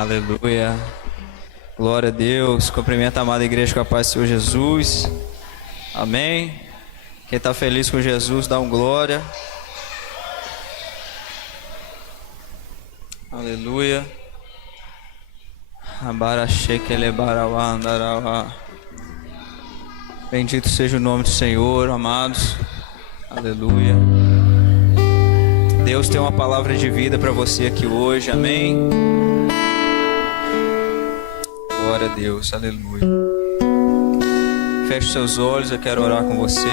Aleluia. Glória a Deus. Cumprimento a amada igreja com a paz do Senhor Jesus. Amém. Quem está feliz com Jesus, dá um glória. Aleluia. Bendito seja o nome do Senhor, amados. Aleluia. Deus tem uma palavra de vida para você aqui hoje, amém? Glória a Deus, aleluia. Feche seus olhos, eu quero orar com você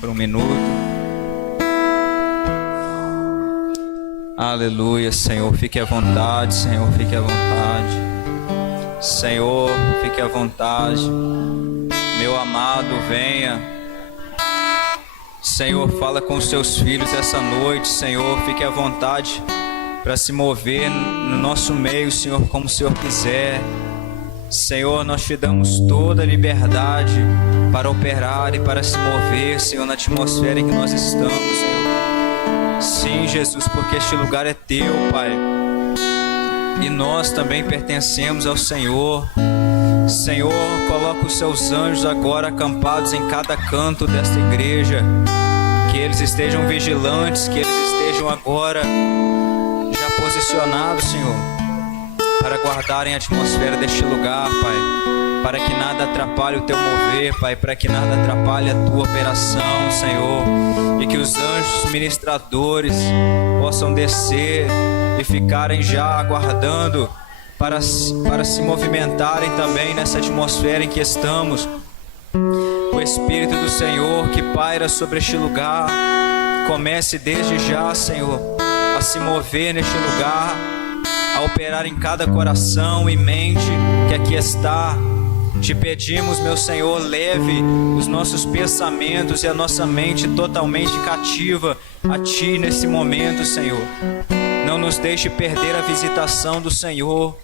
por um minuto. Aleluia, Senhor, fique à vontade, Senhor, fique à vontade. Senhor, fique à vontade. Meu amado, venha. Senhor, fala com os seus filhos essa noite, Senhor, fique à vontade para se mover no nosso meio, Senhor, como o Senhor quiser. Senhor, nós te damos toda a liberdade para operar e para se mover, Senhor, na atmosfera em que nós estamos, Senhor. Sim, Jesus, porque este lugar é teu, Pai, e nós também pertencemos ao Senhor. Senhor, coloca os seus anjos agora acampados em cada canto desta igreja, que eles estejam vigilantes, que eles estejam agora já posicionados, Senhor, para guardarem a atmosfera deste lugar, Pai, para que nada atrapalhe o teu mover, Pai, para que nada atrapalhe a tua operação, Senhor, e que os anjos ministradores possam descer e ficarem já aguardando para se movimentarem também nessa atmosfera em que estamos. O Espírito do Senhor que paira sobre este lugar comece desde já, Senhor, a se mover neste lugar, a operar em cada coração e mente que aqui está. Te pedimos, meu Senhor, leve os nossos pensamentos e a nossa mente totalmente cativa a Ti nesse momento, Senhor. Não nos deixe perder a visitação do Senhor.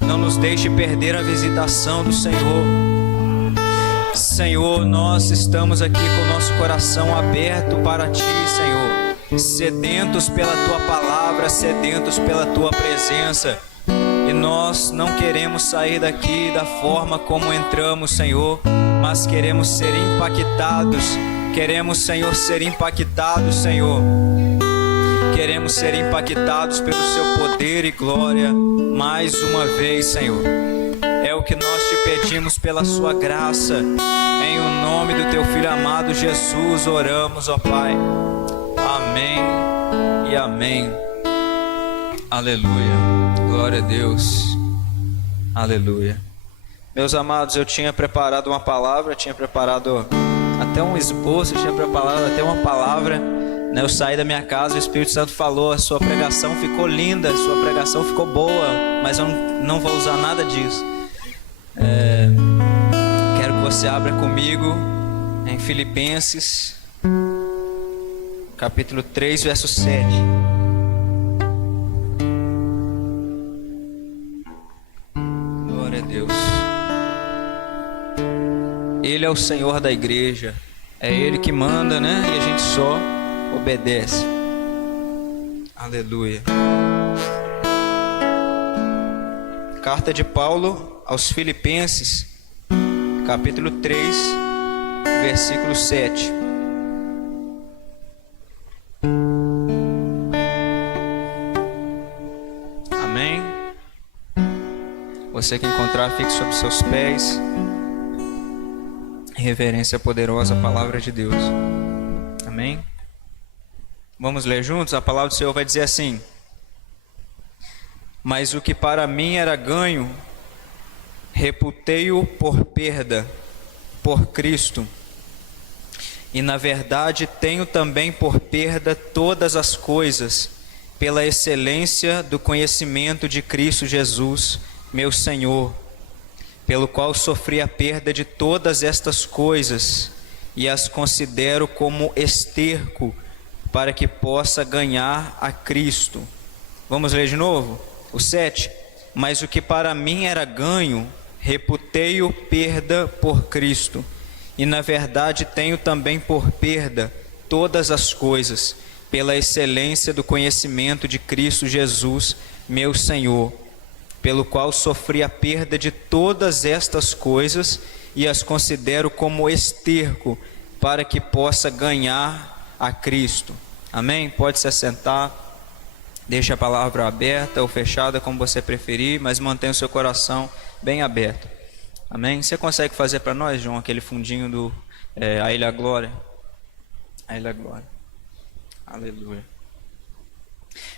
Não nos deixe perder a visitação do Senhor. Senhor, nós estamos aqui com o nosso coração aberto para Ti, Senhor. Sedentos pela Tua palavra, sedentos pela Tua presença. E nós não queremos sair daqui da forma como entramos, Senhor, mas queremos ser impactados. Queremos, Senhor, ser impactados, Senhor. Queremos ser impactados pelo Seu poder e glória mais uma vez, Senhor. É o que nós te pedimos pela Sua graça. Em o nome do Teu Filho amado Jesus oramos, ó Pai. Amém e amém. Aleluia. Glória a Deus. Aleluia. Meus amados, eu tinha preparado uma palavra, tinha preparado até um esboço, tinha preparado até uma palavra. Eu saí da minha casa, o Espírito Santo falou: a sua pregação ficou linda, a sua pregação ficou boa, mas eu não vou usar nada disso. Quero que você abra comigo em Filipenses, capítulo 3, verso 7. Glória a Deus. Ele é o Senhor da igreja, é Ele que manda, né? E a gente só obedece. Aleluia. Carta de Paulo aos Filipenses, capítulo 3, versículo 7. Amém. Você que encontrar, fique sobre seus pés. Reverência poderosa à palavra de Deus. Amém. Vamos ler juntos? A palavra do Senhor vai dizer assim: mas o que para mim era ganho, reputei-o por perda, por Cristo. E na verdade tenho também por perda todas as coisas, pela excelência do conhecimento de Cristo Jesus, meu Senhor, pelo qual sofri a perda de todas estas coisas, e as considero como esterco, para que possa ganhar a Cristo. Vamos ler de novo? O 7. Mas o que para mim era ganho, reputei-o perda por Cristo. E na verdade tenho também por perda todas as coisas, pela excelência do conhecimento de Cristo Jesus, meu Senhor, pelo qual sofri a perda de todas estas coisas e as considero como esterco, para que possa ganhar a Cristo. Amém? Pode se assentar, deixe a palavra aberta ou fechada, como você preferir, mas mantenha o seu coração bem aberto. Amém? Você consegue fazer para nós, João, aquele fundinho do A Ilha Glória? A Ilha Glória. Aleluia.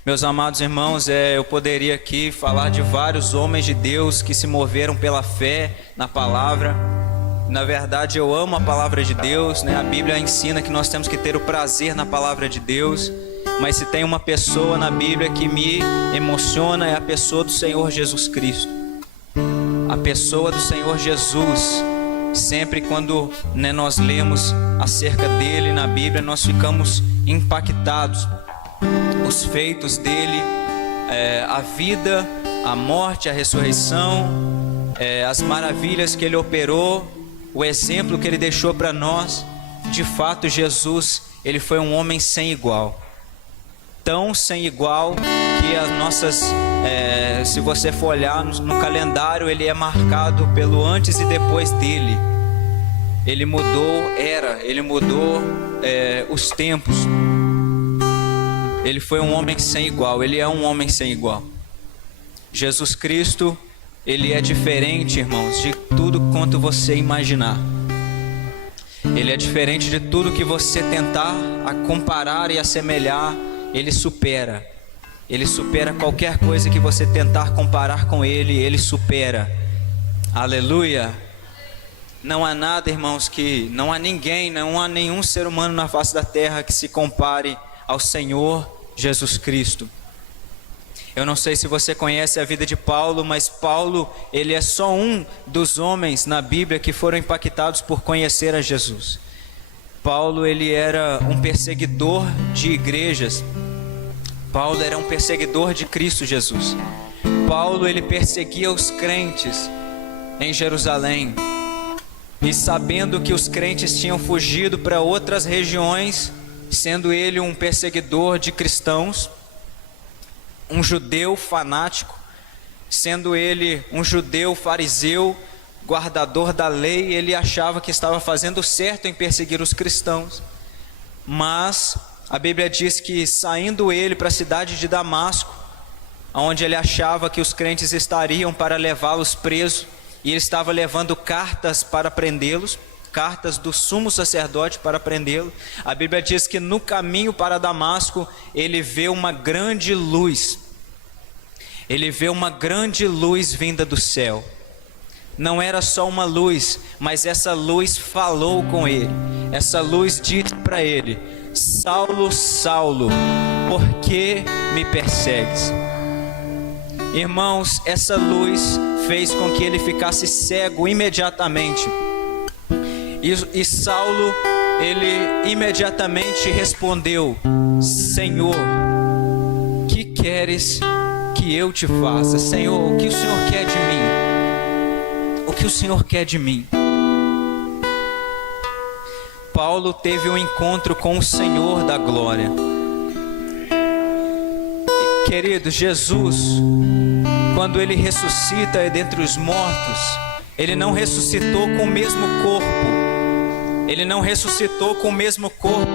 Meus amados irmãos, eu poderia aqui falar de vários homens de Deus que se moveram pela fé na palavra. Na verdade, eu amo a palavra de Deus, né? A Bíblia ensina que nós temos que ter o prazer na palavra de Deus. Mas se tem uma pessoa na Bíblia que me emociona, é a pessoa do Senhor Jesus Cristo. A pessoa do Senhor Jesus. Sempre quando, né, nós lemos acerca dele na Bíblia, nós ficamos impactados. Os feitos dele, a vida, a morte, a ressurreição, as maravilhas que ele operou, o exemplo que ele deixou para nós. De fato, Jesus, ele foi um homem sem igual. Tão sem igual que as nossas, se você for olhar no calendário, ele é marcado pelo antes e depois dele. Ele mudou ele mudou os tempos. Ele foi um homem sem igual, ele é um homem sem igual. Jesus Cristo, ele é diferente, irmãos, de tudo quanto você imaginar. Ele é diferente de tudo que você tentar a comparar e assemelhar. Ele supera qualquer coisa que você tentar comparar com ele, ele supera. Aleluia. Não há nada, irmãos, não há ninguém, não há nenhum ser humano na face da terra que se compare ao Senhor Jesus Cristo. Eu não sei se você conhece a vida de Paulo, mas Paulo, ele é só um dos homens na Bíblia que foram impactados por conhecer a Jesus. Paulo, ele era um perseguidor de igrejas. Paulo era um perseguidor de Cristo Jesus. Paulo, ele perseguia os crentes em Jerusalém. E sabendo que os crentes tinham fugido para outras regiões, sendo ele um perseguidor de cristãos, um judeu fanático, sendo ele um judeu fariseu, guardador da lei, ele achava que estava fazendo certo em perseguir os cristãos. Mas a Bíblia diz que saindo ele para a cidade de Damasco, onde ele achava que os crentes estariam para levá-los presos, e ele estava levando cartas para prendê-los, cartas do sumo sacerdote para prendê-lo. A Bíblia diz que no caminho para Damasco, ele vê uma grande luz. Ele vê uma grande luz vinda do céu. Não era só uma luz, mas essa luz falou com ele. Essa luz disse para ele: Saulo, Saulo, por que me persegues? Irmãos, essa luz fez com que ele ficasse cego imediatamente. E Saulo, ele imediatamente respondeu: Senhor, que queres que eu te faça? Senhor, o que o Senhor quer de mim? O que o Senhor quer de mim? Paulo teve um encontro com o Senhor da glória. Querido, Jesus, quando ele ressuscita dentre os mortos, ele não ressuscitou com o mesmo corpo. Ele não ressuscitou com o mesmo corpo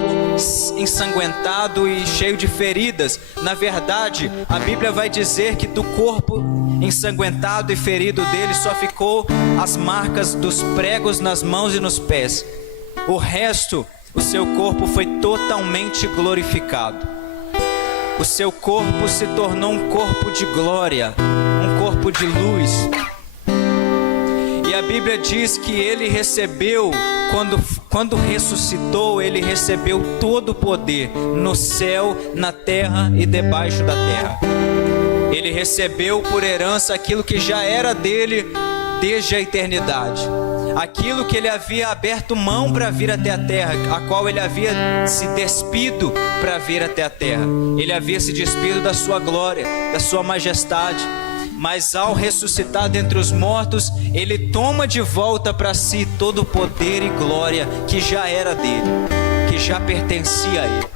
ensanguentado e cheio de feridas. Na verdade, a Bíblia vai dizer que do corpo ensanguentado e ferido dele só ficou as marcas dos pregos nas mãos e nos pés. O resto, o seu corpo foi totalmente glorificado. O seu corpo se tornou um corpo de glória, um corpo de luz. E a Bíblia diz que ele recebeu, quando ressuscitou, ele recebeu todo o poder no céu, na terra e debaixo da terra. Ele recebeu por herança aquilo que já era dele desde a eternidade. Aquilo que ele havia aberto mão para vir até a terra, a qual ele havia se despido para vir até a terra. Ele havia se despido da sua glória, da sua majestade. Mas ao ressuscitar dentre os mortos, ele toma de volta para si todo o poder e glória que já era dele, que já pertencia a ele.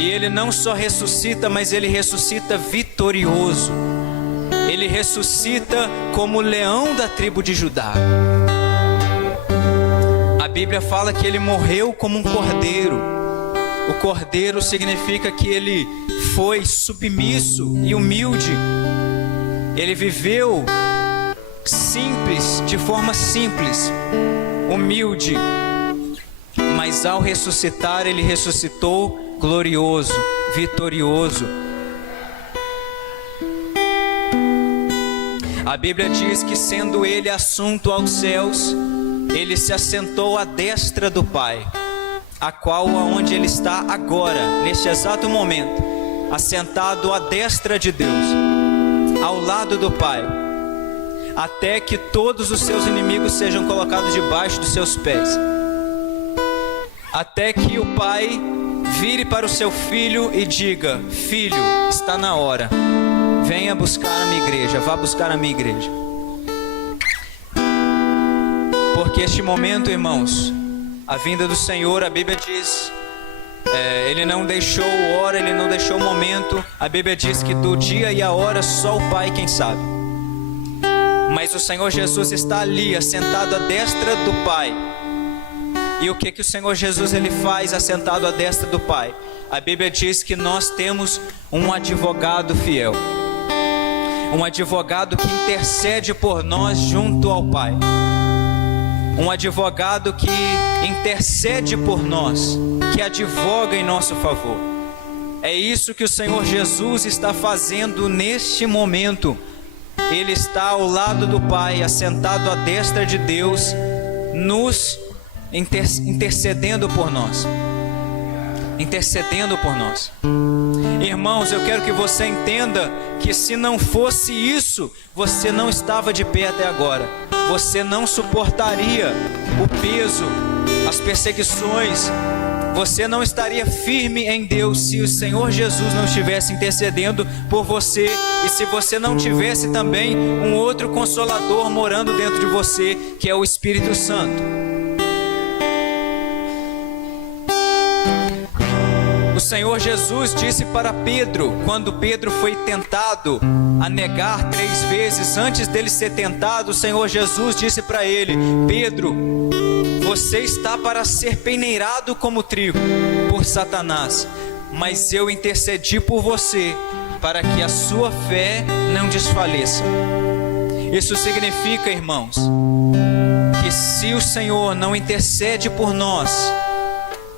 E ele não só ressuscita, mas ele ressuscita vitorioso. ele ressuscita como o leão da tribo de Judá. A Bíblia fala que ele morreu como um cordeiro. O cordeiro significa que ele foi submisso e humilde. Ele viveu simples, de forma simples, humilde. Mas ao ressuscitar, ele ressuscitou glorioso, vitorioso. A Bíblia diz que, sendo ele assunto aos céus, ele se assentou à destra do Pai, a qual aonde ele está agora, neste exato momento, assentado à destra de Deus, ao lado do Pai, até que todos os seus inimigos sejam colocados debaixo dos seus pés, até que o Pai vire para o seu filho e diga: filho, está na hora, venha buscar a minha igreja, vá buscar a minha igreja. Porque este momento, irmãos, a vinda do Senhor, a Bíblia diz, ele não deixou hora, ele não deixou momento. A Bíblia diz que do dia e a hora só o Pai quem sabe. Mas o Senhor Jesus está ali, assentado à destra do Pai. E o que o Senhor Jesus ele faz assentado à destra do Pai? A Bíblia diz que nós temos um advogado fiel, um advogado que intercede por nós junto ao Pai, um advogado que intercede por nós, que advoga em nosso favor. É isso que o Senhor Jesus está fazendo neste momento. Ele está ao lado do Pai, assentado à destra de Deus, nos intercedendo por nós. Intercedendo por nós. Irmãos, eu quero que você entenda que se não fosse isso, você não estava de pé até agora. Você não suportaria o peso, as perseguições. Você não estaria firme em Deus se o Senhor Jesus não estivesse intercedendo por você, e se você não tivesse também um outro consolador morando dentro de você, que é o Espírito Santo. O Senhor Jesus disse para Pedro, quando Pedro foi tentado a negar 3 vezes, antes dele ser tentado, o Senhor Jesus disse para ele: Pedro, você está para ser peneirado como trigo por Satanás, mas eu intercedi por você, para que a sua fé não desfaleça. Isso significa, irmãos, que se o Senhor não intercede por nós,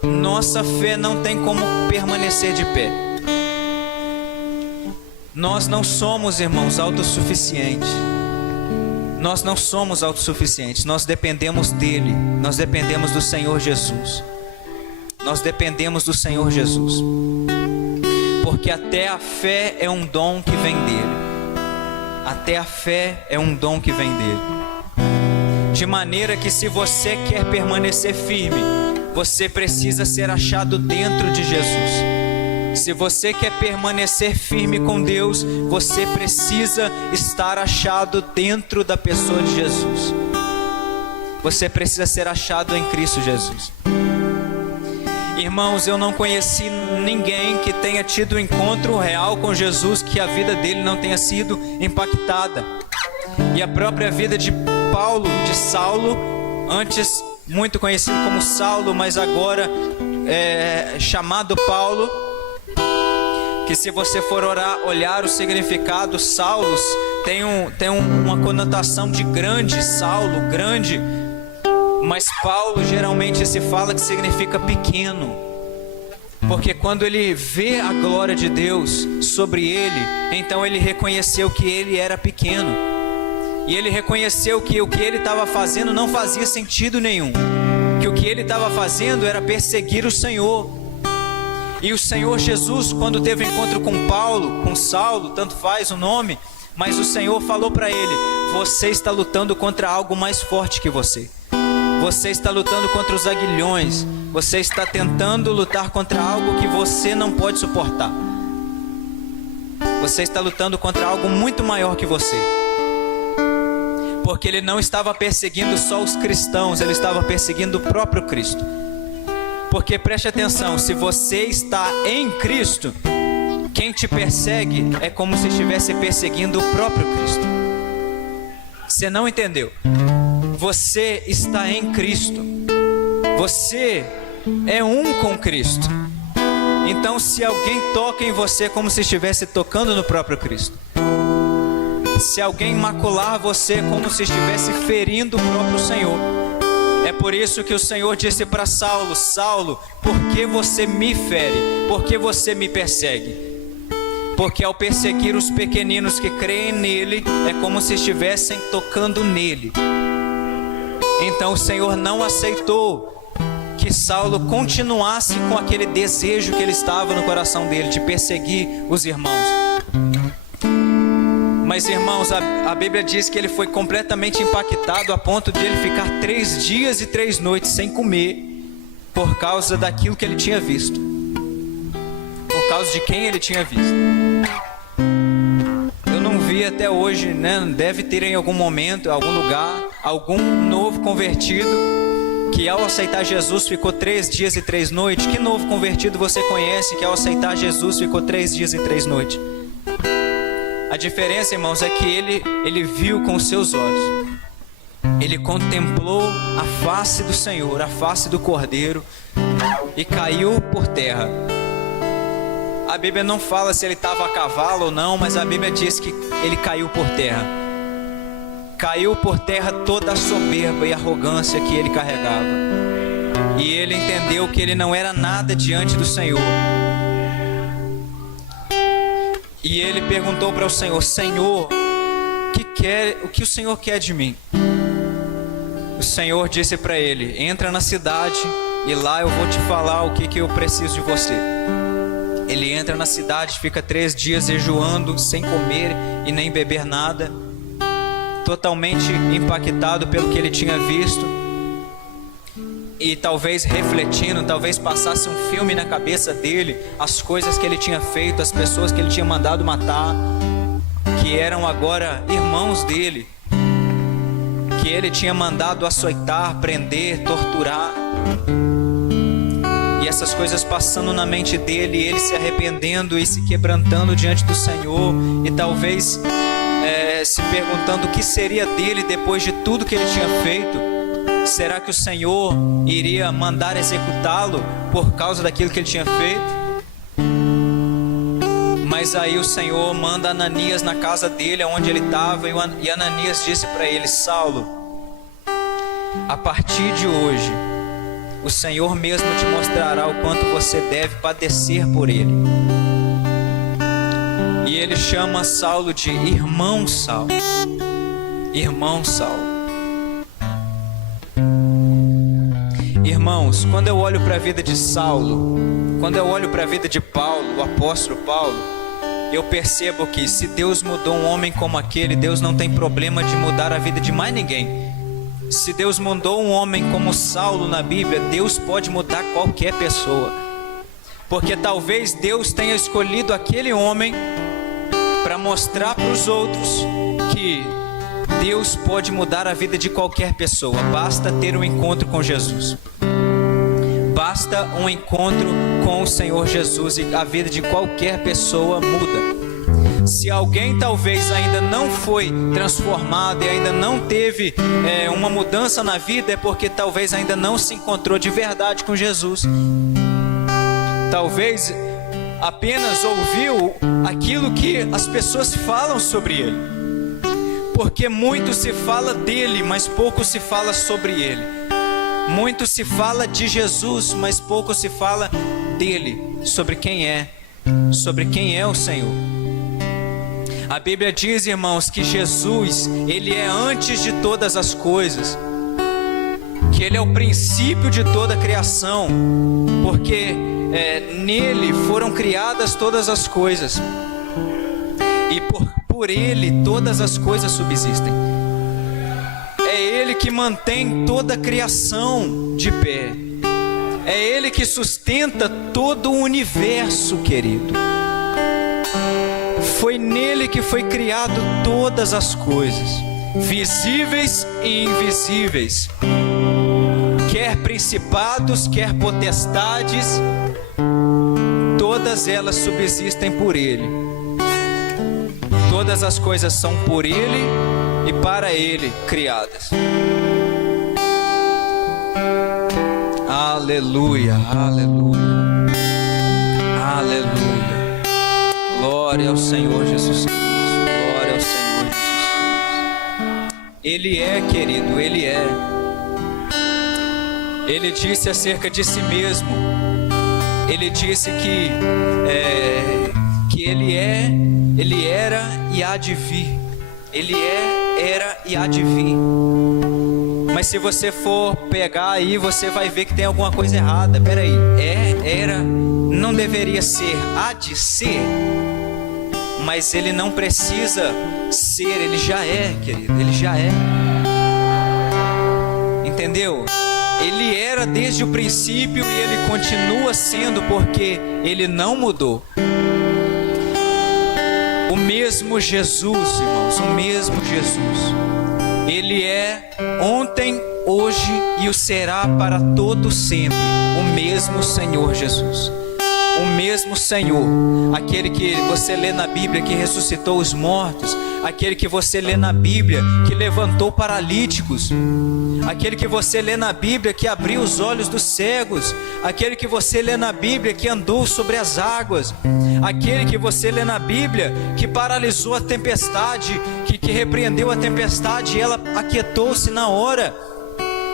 nossa fé não tem como permanecer de pé. Nós não somos, irmãos, autossuficientes. Nós não somos autossuficientes. Nós dependemos dele. Nós dependemos do Senhor Jesus. Nós dependemos do Senhor Jesus. Porque até a fé é um dom que vem dele. Até a fé é um dom que vem dele. De maneira que, se você quer permanecer firme, você precisa ser achado dentro de Jesus. Se você quer permanecer firme com Deus, você precisa estar achado dentro da pessoa de Jesus. Você precisa ser achado em Cristo Jesus. Irmãos, eu não conheci ninguém que tenha tido um encontro real com Jesus, que a vida dele não tenha sido impactada. E a própria vida de Paulo, de Saulo, antes muito conhecido como Saulo, mas agora chamado Paulo, que se você for olhar o significado, Saulos tem uma conotação de grande, Saulo, grande, mas Paulo geralmente se fala que significa pequeno, porque quando ele vê a glória de Deus sobre ele, então ele reconheceu que ele era pequeno. E ele reconheceu que o que ele estava fazendo não fazia sentido nenhum, que o que ele estava fazendo era perseguir o Senhor. E o Senhor Jesus, quando teve um encontro com Paulo, com Saulo, tanto faz o nome, mas o Senhor falou para ele: você está lutando contra algo mais forte que você. Você está lutando contra os aguilhões. Você está tentando lutar contra algo que você não pode suportar. Você está lutando contra algo muito maior que você. Porque ele não estava perseguindo só os cristãos, ele estava perseguindo o próprio Cristo. Porque preste atenção, se você está em Cristo, Quem te persegue é como se estivesse perseguindo o próprio Cristo. Você não entendeu? Você está em Cristo. Você é um com Cristo. Então, se alguém toca em você, é como se estivesse tocando no próprio Cristo. Se alguém macular você, é como se estivesse ferindo o próprio Senhor. É por isso que o Senhor disse para Saulo: Saulo, por que você me fere? Por que você me persegue? Porque ao perseguir os pequeninos que creem nele, é como se estivessem tocando nele. Então o Senhor não aceitou que Saulo continuasse com aquele desejo que ele estava no coração dele, de perseguir os irmãos. Mas, irmãos, a Bíblia diz que ele foi completamente impactado a ponto de ele ficar 3 dias e 3 noites sem comer, por causa daquilo que ele tinha visto, por causa de quem ele tinha visto. Eu não vi até hoje, né? Deve ter em algum momento, em algum lugar, algum novo convertido que ao aceitar Jesus ficou 3 dias e 3 noites. Que novo convertido você conhece que ao aceitar Jesus ficou 3 dias e 3 noites? A diferença, irmãos, é que ele viu com os seus olhos. Ele contemplou a face do Senhor, a face do Cordeiro, e caiu por terra. A Bíblia não fala se ele estava a cavalo ou não, mas a Bíblia diz que ele caiu por terra. Caiu por terra toda a soberba e arrogância que ele carregava. E ele entendeu que ele não era nada diante do Senhor. E ele perguntou para o Senhor: Senhor, o que o Senhor quer de mim? O Senhor disse para ele: entra na cidade e lá eu vou te falar o que eu preciso de você. Ele entra na cidade, fica 3 dias jejuando, sem comer e nem beber nada, totalmente impactado pelo que ele tinha visto, e talvez refletindo, talvez passasse um filme na cabeça dele, as coisas que ele tinha feito, as pessoas que ele tinha mandado matar, que eram agora irmãos dele, que ele tinha mandado açoitar, prender, torturar. E essas coisas passando na mente dele, ele se arrependendo e se quebrantando diante do Senhor, e talvez se perguntando o que seria dele depois de tudo que ele tinha feito. Será que o Senhor iria mandar executá-lo por causa daquilo que ele tinha feito? Mas aí o Senhor manda Ananias na casa dele, onde ele estava, e Ananias disse para ele: Saulo, a partir de hoje, o Senhor mesmo te mostrará o quanto você deve padecer por ele. E ele chama Saulo de irmão Saulo. Irmão Saulo. Irmãos, quando eu olho para a vida de Saulo, quando eu olho para a vida de Paulo, o apóstolo Paulo, eu percebo que se Deus mudou um homem como aquele, Deus não tem problema de mudar a vida de mais ninguém. Se Deus mudou um homem como Saulo na Bíblia, Deus pode mudar qualquer pessoa. Porque talvez Deus tenha escolhido aquele homem para mostrar para os outros que Deus pode mudar a vida de qualquer pessoa. Basta ter um encontro com Jesus. Basta um encontro com o Senhor Jesus e a vida de qualquer pessoa muda. Se alguém talvez ainda não foi transformado e ainda não teve uma mudança na vida, é porque talvez ainda não se encontrou de verdade com Jesus. Talvez apenas ouviu aquilo que as pessoas falam sobre ele. Porque muito se fala dele, mas pouco se fala sobre ele. Muito se fala de Jesus, mas pouco se fala dele, sobre quem é o Senhor. A Bíblia diz, irmãos, que Jesus, ele é antes de todas as coisas, que ele é o princípio de toda a criação, porque nele foram criadas todas as coisas, e por ele todas as coisas subsistem. É ele que mantém toda a criação de pé. É ele que sustenta todo o universo, querido. Foi nele que foi criado todas as coisas, visíveis e invisíveis, quer principados, quer potestades, todas elas subsistem por Ele. Todas as coisas são por Ele e para Ele criadas. Aleluia, aleluia, aleluia. Glória ao Senhor Jesus Cristo. Glória ao Senhor Jesus Cristo. Ele é, querido, Ele é. Ele disse acerca de si mesmo. Ele disse que Ele é, Ele era e há de vir. Ele é, era e há de vir. Mas se você for pegar aí, você vai ver que tem alguma coisa errada. Peraí, era, não deveria ser, há de ser. Mas Ele não precisa ser, Ele já é, querido, Ele já é. Entendeu? Ele era desde o princípio e Ele continua sendo, porque Ele não mudou. O mesmo Jesus, irmãos, o mesmo Jesus. Ele é ontem, hoje e o será para todo sempre. O mesmo Senhor Jesus. O mesmo Senhor. Aquele que você lê na Bíblia que ressuscitou os mortos. Aquele que você lê na Bíblia que levantou paralíticos. Aquele que você lê na Bíblia que abriu os olhos dos cegos. Aquele que você lê na Bíblia que andou sobre as águas. Aquele que você lê na Bíblia que paralisou a tempestade, que repreendeu a tempestade e ela aquietou-se na hora.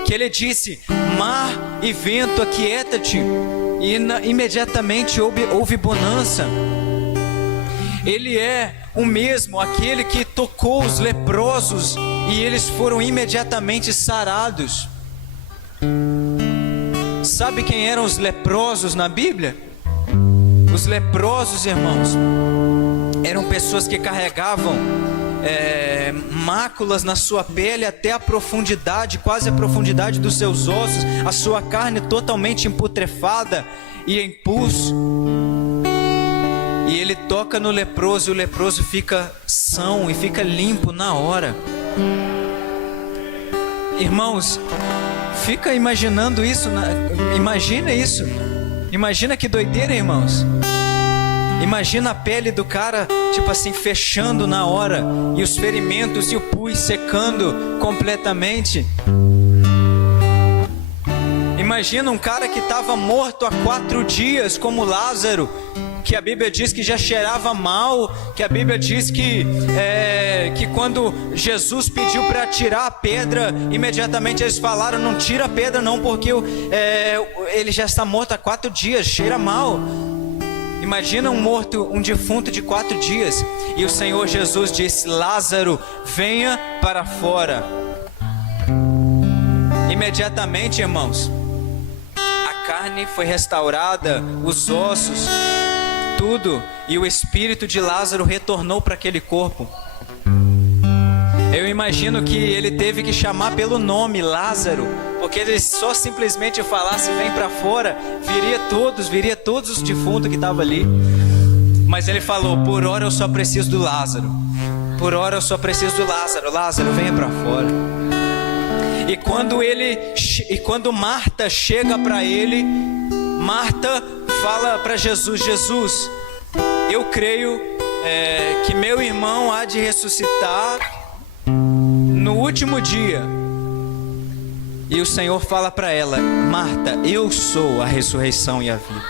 Que Ele disse: mar e vento, aquieta-te. E imediatamente houve bonança. Ele é o mesmo, aquele que tocou os leprosos e eles foram imediatamente sarados. Sabe quem eram os leprosos na Bíblia? Os leprosos, irmãos, eram pessoas que carregavam máculas na sua pele até a profundidade, quase a profundidade dos seus ossos, a sua carne totalmente emputrefada e em pus. E Ele toca no leproso e o leproso fica são e fica limpo na hora. Irmãos, fica imaginando isso, imagina isso. Imagina que doideira, irmãos. Imagina a pele do cara, tipo assim, fechando na hora, e os ferimentos e o pus secando completamente. Imagina um cara que estava morto há 4 dias, como Lázaro, que a Bíblia diz que já cheirava mal, que a Bíblia diz que quando Jesus pediu para tirar a pedra, imediatamente eles falaram: não tira a pedra não, porque ele já está morto há 4 dias, cheira mal. Imagina um defunto de 4 dias. E o Senhor Jesus disse: Lázaro, venha para fora. Imediatamente, irmãos, a carne foi restaurada, os ossos, tudo, e o espírito de Lázaro retornou para aquele corpo. Eu imagino que ele teve que chamar pelo nome Lázaro, porque ele só simplesmente falasse vem para fora, viria todos os defuntos que estavam ali. Mas ele falou: por hora eu só preciso do Lázaro. Por hora eu só preciso do Lázaro. Lázaro, venha para fora. E quando Marta chega para ele, Marta fala para Jesus: Jesus, eu creio que meu irmão há de ressuscitar no último dia. E o Senhor fala para ela: Marta, eu sou a ressurreição e a vida.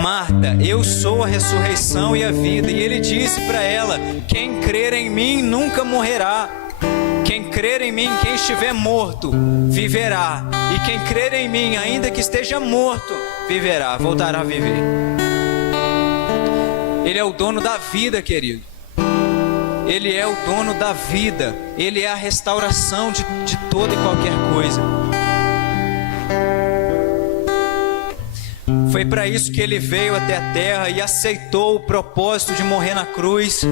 Marta, eu sou a ressurreição e a vida. E Ele disse para ela: quem crer em mim nunca morrerá. Quem crer em mim, quem estiver morto, viverá. E quem crer em mim, ainda que esteja morto, viverá, voltará a viver. Ele é o dono da vida, querido. Ele é o dono da vida. Ele é a restauração de toda e qualquer coisa. Foi para isso que Ele veio até a terra e aceitou o propósito de morrer na cruz,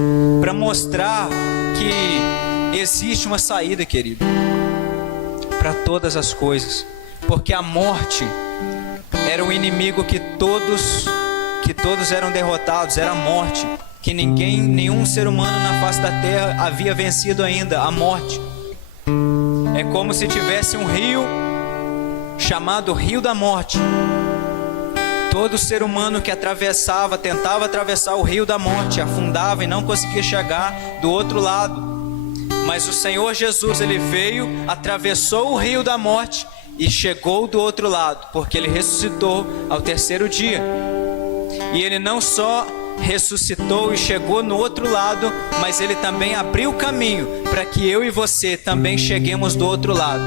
para mostrar que existe uma saída, querido, para todas as coisas. Porque a morte era o inimigo que todos eram derrotados, era a morte. Que nenhum ser humano na face da terra havia vencido ainda, a morte. É como se tivesse um rio chamado Rio da Morte, Todo ser humano que tentava atravessar o rio da morte, afundava e não conseguia chegar do outro lado. Mas o Senhor Jesus, Ele veio, atravessou o rio da morte e chegou do outro lado, porque Ele ressuscitou ao terceiro dia. E Ele não só ressuscitou e chegou no outro lado, mas Ele também abriu o caminho para que eu e você também cheguemos do outro lado.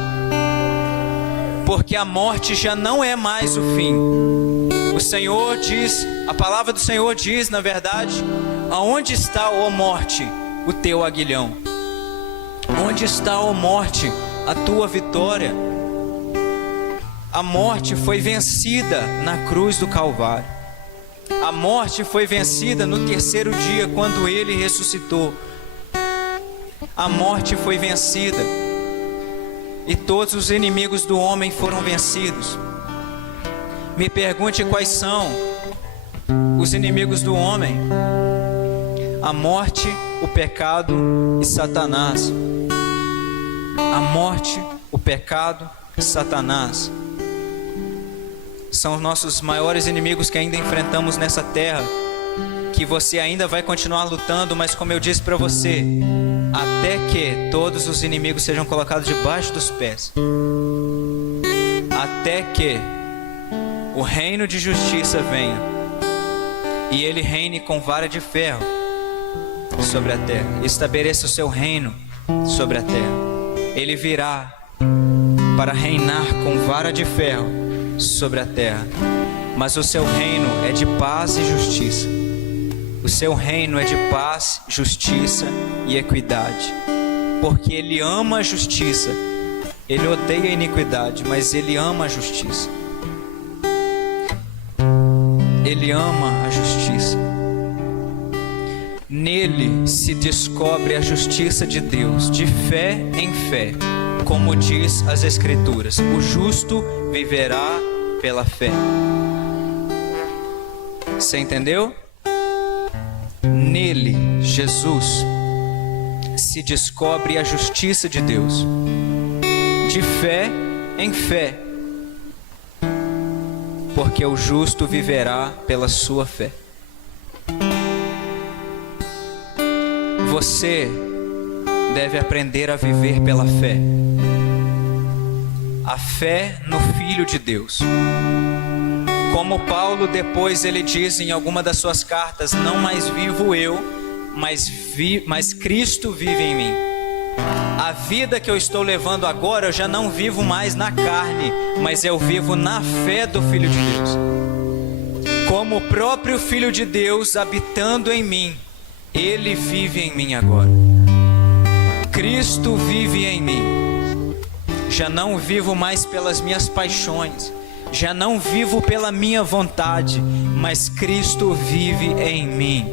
Porque a morte já não é mais o fim. O Senhor diz, a palavra do Senhor diz, na verdade: aonde está, ó morte, o teu aguilhão? Onde está, ó morte, a tua vitória? A morte foi vencida na cruz do Calvário. A morte foi vencida no terceiro dia, quando Ele ressuscitou. A morte foi vencida e todos os inimigos do homem foram vencidos. Me pergunte quais são os inimigos do homem: a morte, o pecado e Satanás. A morte, o pecado e Satanás são os nossos maiores inimigos que ainda enfrentamos nessa terra, que você ainda vai continuar lutando, mas como eu disse para você, até que todos os inimigos sejam colocados debaixo dos pés, até que o reino de justiça venha e Ele reine com vara de ferro sobre a terra, estabeleça o seu reino sobre a terra. Ele virá para reinar com vara de ferro sobre a terra, mas o seu reino é de paz e justiça. O seu reino é de paz, justiça e equidade, porque Ele ama a justiça. Ele odeia a iniquidade, mas Ele ama a justiça. Ele ama a justiça. Nele se descobre a justiça de Deus, de fé em fé, como diz as Escrituras: o justo viverá pela fé. Você entendeu? Nele, Jesus, se descobre a justiça de Deus, de fé em fé, porque o justo viverá pela sua fé. Você deve aprender a viver pela fé. A fé no Filho de Deus. Como Paulo depois ele diz em alguma das suas cartas: não mais vivo eu, mas Cristo vive em mim. A vida que eu estou levando agora, eu já não vivo mais na carne, mas eu vivo na fé do Filho de Deus. Como o próprio Filho de Deus habitando em mim, Ele vive em mim agora. Cristo vive em mim. Já não vivo mais pelas minhas paixões, já não vivo pela minha vontade, mas Cristo vive em mim.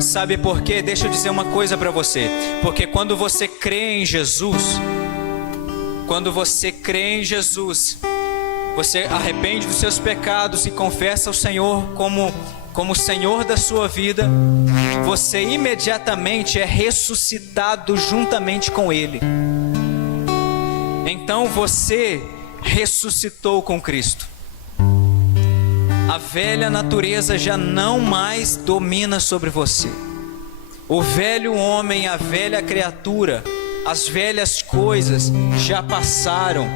Sabe por quê? Deixa eu dizer uma coisa para você. Porque quando você crê em Jesus, você arrepende dos seus pecados e confessa o Senhor como o Senhor da sua vida, você imediatamente é ressuscitado juntamente com Ele. Então você ressuscitou com Cristo. A velha natureza já não mais domina sobre você. O velho homem, a velha criatura, as velhas coisas já passaram,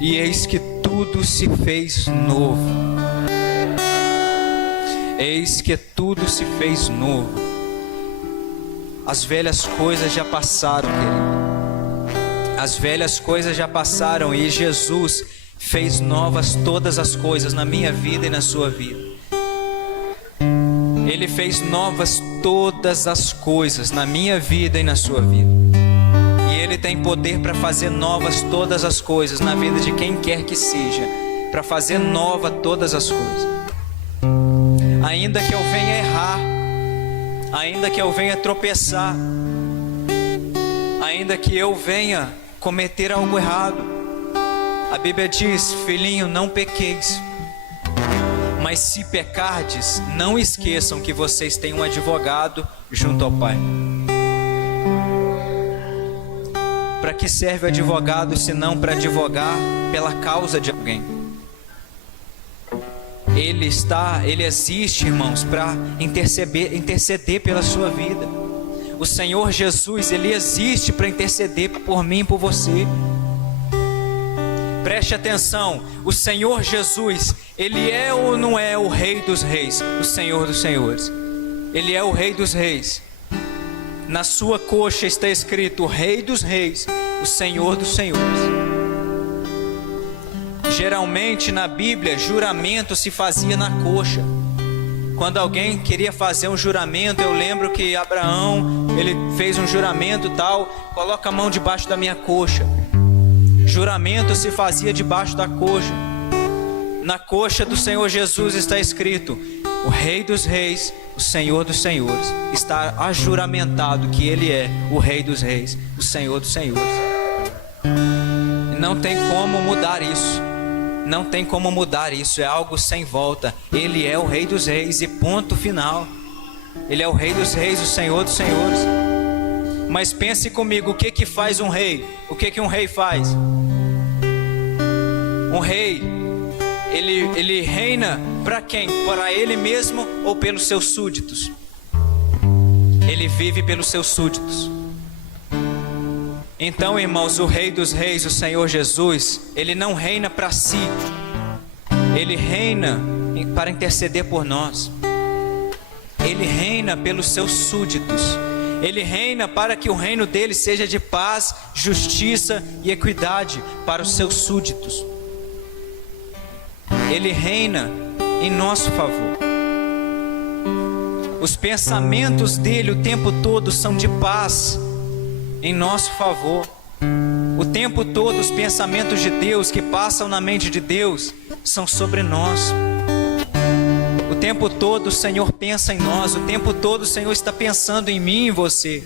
e eis que tudo se fez novo. Eis que tudo se fez novo. As velhas coisas já passaram, querido. As velhas coisas já passaram e Jesus fez novas todas as coisas na minha vida e na sua vida. Ele fez novas todas as coisas na minha vida e na sua vida. E Ele tem poder para fazer novas todas as coisas na vida de quem quer que seja, para fazer nova todas as coisas. Ainda que eu venha errar, ainda que eu venha tropeçar, ainda que eu venha cometer algo errado, a Bíblia diz: filhinho, não pequeis. Mas se pecardes, não esqueçam que vocês têm um advogado junto ao Pai. Para que serve o advogado, se não para advogar pela causa de alguém? Ele existe, irmãos, para interceder pela sua vida. O Senhor Jesus, Ele existe para interceder por mim e por você. Preste atenção, o Senhor Jesus, Ele é ou não é o Rei dos Reis, o Senhor dos Senhores? Ele é o Rei dos Reis. Na sua coxa está escrito: o Rei dos Reis, o Senhor dos Senhores. Geralmente na Bíblia, juramento se fazia na coxa. Quando alguém queria fazer um juramento, eu lembro que Abraão, ele fez um juramento tal: coloca a mão debaixo da minha coxa. Juramento se fazia debaixo da coxa. Na coxa do Senhor Jesus está escrito: o Rei dos Reis, o Senhor dos Senhores. Está ajuramentado que Ele é o Rei dos Reis, o Senhor dos Senhores. Não tem como mudar isso. Não tem como mudar isso. É algo sem volta. Ele é o Rei dos Reis e ponto final. Ele é o Rei dos Reis, o Senhor dos Senhores. Mas pense comigo, o que faz um rei? O que um rei faz? Um rei, ele reina para quem? Para ele mesmo ou pelos seus súditos? Ele vive pelos seus súditos. Então, irmãos, o Rei dos Reis, o Senhor Jesus, Ele não reina para si. Ele reina para interceder por nós. Ele reina pelos seus súditos. Ele reina para que o reino dele seja de paz, justiça e equidade para os seus súditos. Ele reina em nosso favor. Os pensamentos dele o tempo todo são de paz em nosso favor. O tempo todo os pensamentos de Deus que passam na mente de Deus são sobre nós. O tempo todo o Senhor pensa em nós. O tempo todo o Senhor está pensando em mim e em você.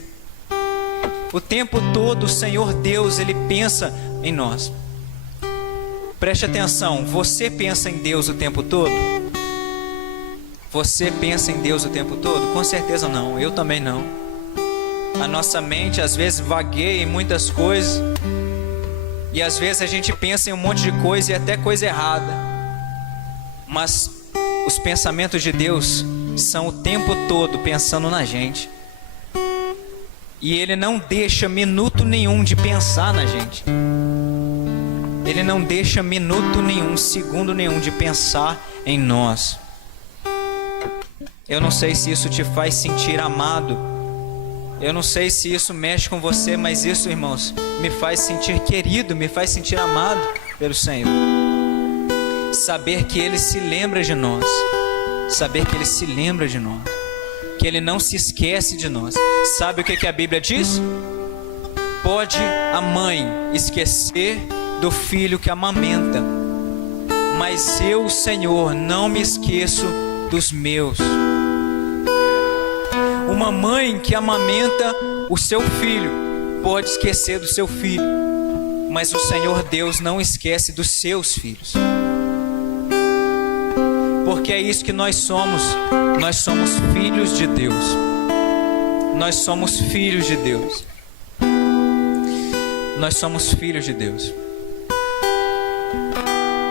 O tempo todo o Senhor Deus, Ele pensa em nós. Preste atenção, você pensa em Deus o tempo todo? Você pensa em Deus o tempo todo? Com certeza não, eu também não. A nossa mente às vezes vagueia em muitas coisas. E às vezes a gente pensa em um monte de coisa e até coisa errada. Mas os pensamentos de Deus são o tempo todo pensando na gente. E Ele não deixa minuto nenhum de pensar na gente. Ele não deixa minuto nenhum, segundo nenhum de pensar em nós. Eu não sei se isso te faz sentir amado. Eu não sei se isso mexe com você, mas isso, irmãos, me faz sentir querido, me faz sentir amado pelo Senhor. Saber que Ele se lembra de nós. Saber que Ele se lembra de nós. Que Ele não se esquece de nós. Sabe o que a Bíblia diz? Pode a mãe esquecer do filho que amamenta, mas eu, Senhor, não me esqueço dos meus. Uma mãe que amamenta o seu filho pode esquecer do seu filho, mas o Senhor Deus não esquece dos seus filhos. Porque é isso que nós somos. Nós somos filhos de Deus. Nós somos filhos de Deus. Nós somos filhos de Deus.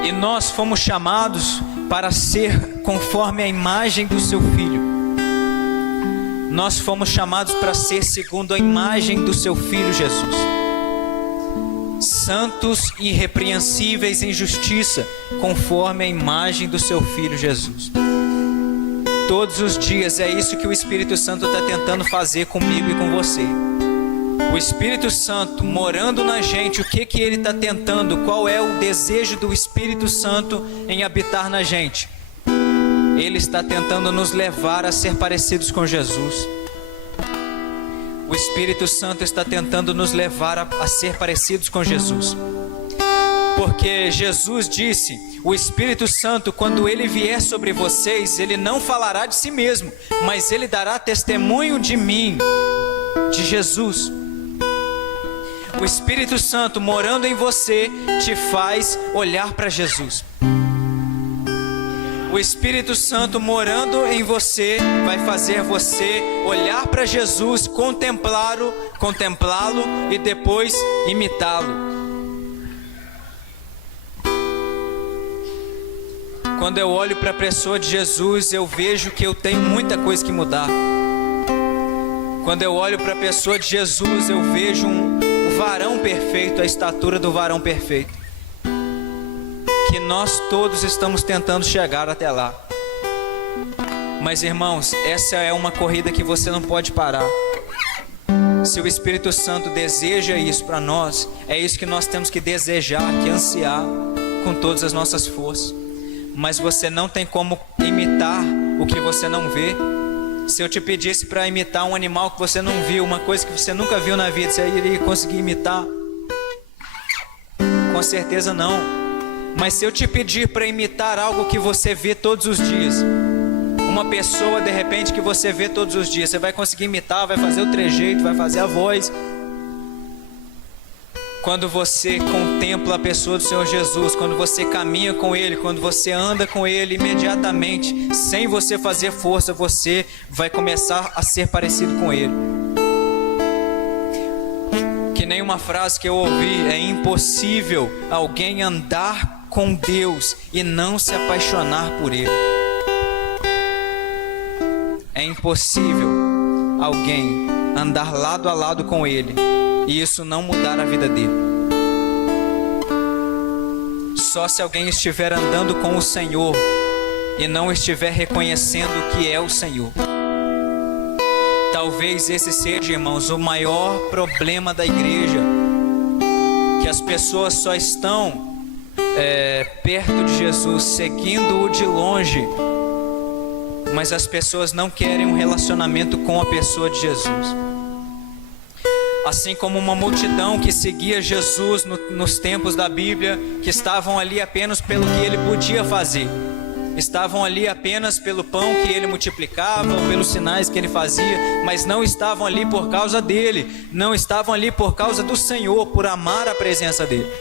E nós fomos chamados para ser conforme a imagem do seu Filho. Nós fomos chamados para ser segundo a imagem do seu Filho Jesus. Santos e irrepreensíveis em justiça, conforme a imagem do seu Filho Jesus. Todos os dias é isso que o Espírito Santo está tentando fazer comigo e com você. O Espírito Santo morando na gente, o que ele está tentando? Qual é o desejo do Espírito Santo em habitar na gente? Ele está tentando nos levar a ser parecidos com Jesus. O Espírito Santo está tentando nos levar a ser parecidos com Jesus. Porque Jesus disse, o Espírito Santo, quando Ele vier sobre vocês, Ele não falará de si mesmo, mas Ele dará testemunho de mim, de Jesus. O Espírito Santo morando em você te faz olhar para Jesus. O Espírito Santo morando em você vai fazer você olhar para Jesus, contemplá-lo e depois imitá-lo. Quando eu olho para a pessoa de Jesus, eu vejo que eu tenho muita coisa que mudar. Quando eu olho para a pessoa de Jesus, eu vejo o varão perfeito, a estatura do varão perfeito. Que nós todos estamos tentando chegar até lá. Mas irmãos, essa é uma corrida que você não pode parar. Se o Espírito Santo deseja isso para nós, é isso que nós temos que desejar, que ansiar com todas as nossas forças. Mas você não tem como imitar o que você não vê. Se eu te pedisse para imitar um animal que você não viu, uma coisa que você nunca viu na vida, você iria conseguir imitar? Com certeza não. Mas se eu te pedir para imitar algo que você vê todos os dias, uma pessoa de repente que você vê todos os dias, você vai conseguir imitar, vai fazer o trejeito, vai fazer a voz. Quando você contempla a pessoa do Senhor Jesus, quando você caminha com Ele, quando você anda com Ele, imediatamente, sem você fazer força, você vai começar a ser parecido com Ele. Que nem uma frase que eu ouvi: é impossível alguém andar com Deus e não se apaixonar por Ele. É impossível alguém andar lado a lado com Ele e isso não mudar a vida dele. Só se alguém estiver andando com o Senhor e não estiver reconhecendo que é o Senhor. Talvez esse seja, irmãos, o maior problema da igreja, que as pessoas só estão perto de Jesus, seguindo-o de longe, mas as pessoas não querem um relacionamento com a pessoa de Jesus. Assim como uma multidão que seguia Jesus nos tempos da Bíblia, que estavam ali apenas pelo que ele podia fazer, estavam ali apenas pelo pão que ele multiplicava, ou pelos sinais que ele fazia, mas não estavam ali por causa dele, não estavam ali por causa do Senhor, por amar a presença dele.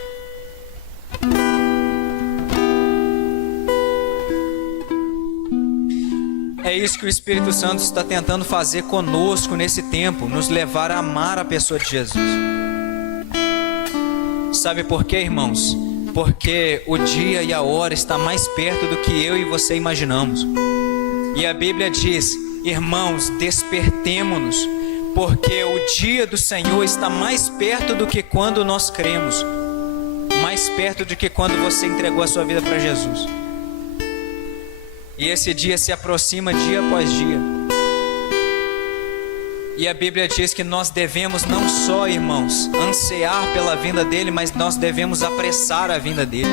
É isso que o Espírito Santo está tentando fazer conosco nesse tempo, nos levar a amar a pessoa de Jesus. Sabe por quê, irmãos? Porque o dia e a hora está mais perto do que eu e você imaginamos. E a Bíblia diz: irmãos, despertemo-nos, porque o dia do Senhor está mais perto do que quando nós cremos, mais perto do que quando você entregou a sua vida para Jesus. E esse dia se aproxima dia após dia. E a Bíblia diz que nós devemos não só, irmãos, ansiar pela vinda dele, mas nós devemos apressar a vinda dele.